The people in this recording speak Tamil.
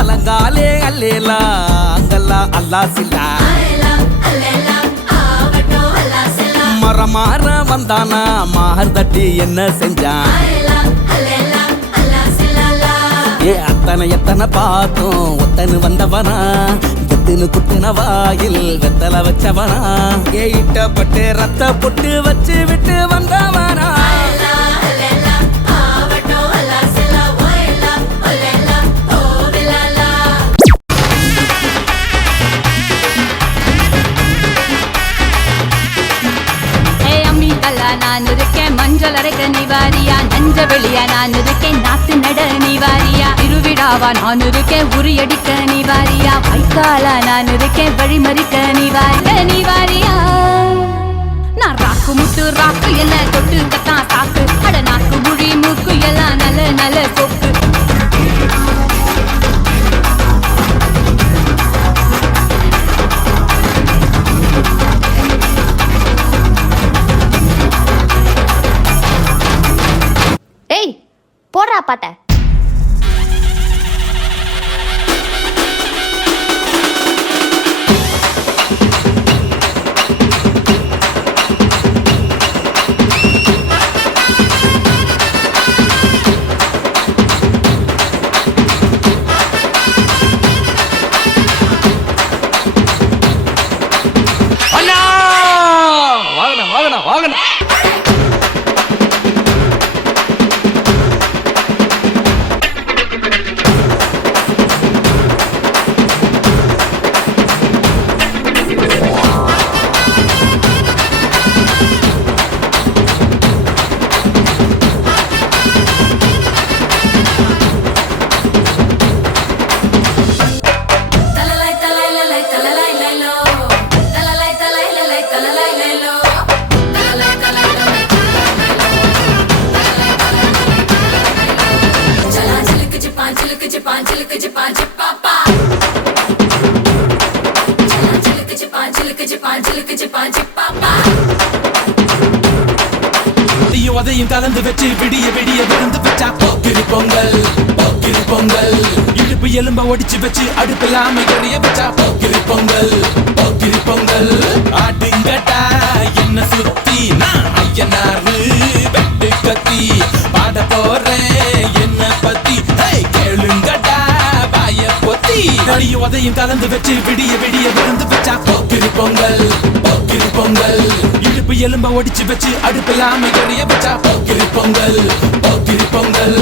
அலங்காலே அல்லேலா அங்கல்லா அல்லா சில்லா மரமாற வந்தானா மார் தட்டி என்ன செஞ்சான் ஏ அத்தனை எத்தனை பார்த்தோம் ஒத்தனு வந்தவனா எத்துன்னு குத்துன வாயில் வெத்தல வச்சவனா ஏ இட்டப்பட்டு ரத்த பொட்டு வச்சு விட்டு வந்தவனா நான் இருக்கேன் மஞ்சள் அரைக்க நிவாரியா நஞ்ச வெளியா நான் இருக்கேன் நாத்து நட நிவாரியா திருவிழாவா நான் இருக்கேன் உரியடிக்க நிவாரியா வைக்காலா நான் இருக்கேன் வழிமறிக்க நிவாரியா நான் ராக்கு முட்டு ராக்கு என்ன தொட்டு கத்தான் சாக்கு அட நாக்கு முழி மூக்கு எல்லாம் நல்ல நல்ல சொப்பு போடுறா பாட்ட வாங்கண்ணா அதையும் கலந்து வச்சு விடிய விடிய விழுந்து வச்சா போக்கிரி பொங்கல் போக்கிரி பொங்கல் இடுப்பு எலும்ப ஒடிச்சு வச்சு அடுப்பில்லாம எரிய வச்சா போக்கிரி பொங்கல் போக்கிரி பொங்கல் ஆடுங்கட்டா என்ன சுத்தி நான் ஐயனாரு வெட்டு கத்தி பாட போறேன் என்ன பத்தி கேளுங்கட்டா பாய பொத்தி அடியும் அதையும் கலந்து வச்சு விடிய விடிய விழுந்து வச்சா போக்கிரி பொங்கல் போக்கிரி பொங்கல் இடுப்பு எலும்ப ஒடிச்சு வச்சு அடுப்பில்லாம எரிய வச்சா போக்கிரி பொங்கல் போக்கிரி பொங்கல்